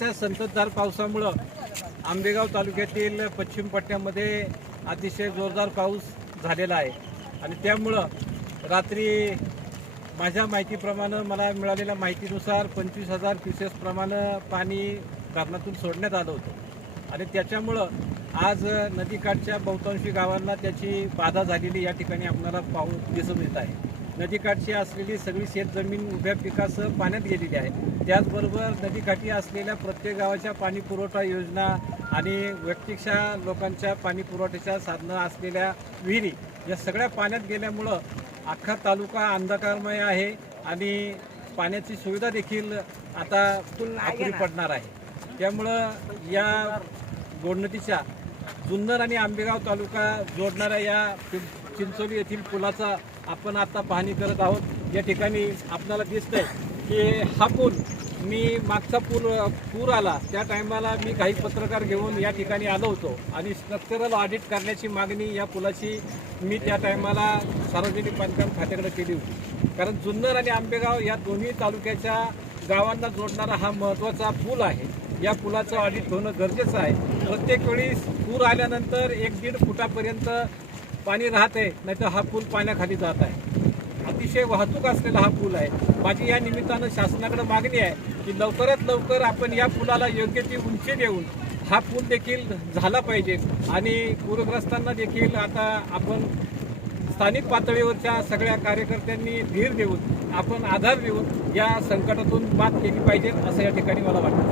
अशा संततधार पावसामुळं आंबेगाव तालुक्यातील पश्चिम पट्ट्यामध्ये अतिशय जोरदार पाऊस झालेला आहे. आणि त्यामुळं रात्री माझ्या माहितीप्रमाणे मला मिळालेल्या माहितीनुसार पंचवीस हजार क्युसेसप्रमाणे पाणी धरणातून सोडण्यात आलं होतं. आणि त्याच्यामुळं आज नदीकाठच्या बहुतांशी गावांना त्याची बाधा झालेली या ठिकाणी आपल्याला पाहू दिसून येत आहे. नदीकाठची असलेली सगळी शेतजमीन उभ्या पिकासह पाण्यात गेलेली आहे. त्याचबरोबर नदीकाठी असलेल्या प्रत्येक गावाच्या पाणी पुरवठा योजना आणि व्यक्तिशः लोकांच्या पाणी पुरवठ्याच्या साधनं असलेल्या विहिरी या सगळ्या पाण्यात गेल्यामुळं अख्खा तालुका अंधकारमय आहे आणि पाण्याची सुविधा देखील आता अपुरी पडणार आहे. त्यामुळं या गोडनदीच्या जुन्नर आणि आंबेगाव तालुका जोडणाऱ्या या चिं- चिंचोली येथील पुलाचा आपण आता पाहणी करत आहोत. या ठिकाणी आपल्याला दिसतंय की हा पूल मी मागचा पूल पूर आला. त्या टायमाला मी काही पत्रकार घेऊन या ठिकाणी आलो होतो. आणि स्ट्रक्चरल ऑडिट करण्याची मागणी या पुलाची मी त्या टायमाला सार्वजनिक बांधकाम खात्याकडे केली होती. कारण जुन्नर आणि आंबेगाव या दोन्ही तालुक्याच्या गावांना जोडणारा हा महत्त्वाचा पूल आहे. या पुलाचं ऑडिट होणं गरजेचं आहे. प्रत्येक वेळी पूर आल्यानंतर एक दीड फुटापर्यंत पाणी राहते नाहीतर हा पूल पाण्याखाली जात आहे. अतिशय वाहतूक असलेला हा पूल आहे. माझी या निमित्तानं शासनाकडे मागणी आहे की लवकरात लवकर आपण या पुलाला योग्य ती उंची देऊन हा पूल देखील झाला पाहिजे. आणि पूरग्रस्तांना देखील आता आपण स्थानिक पातळीवरच्या सगळ्या कार्यकर्त्यांनी धीर देऊन आपण आधार देऊन या संकटातून मात केली पाहिजे असं या ठिकाणी मला वाटतं.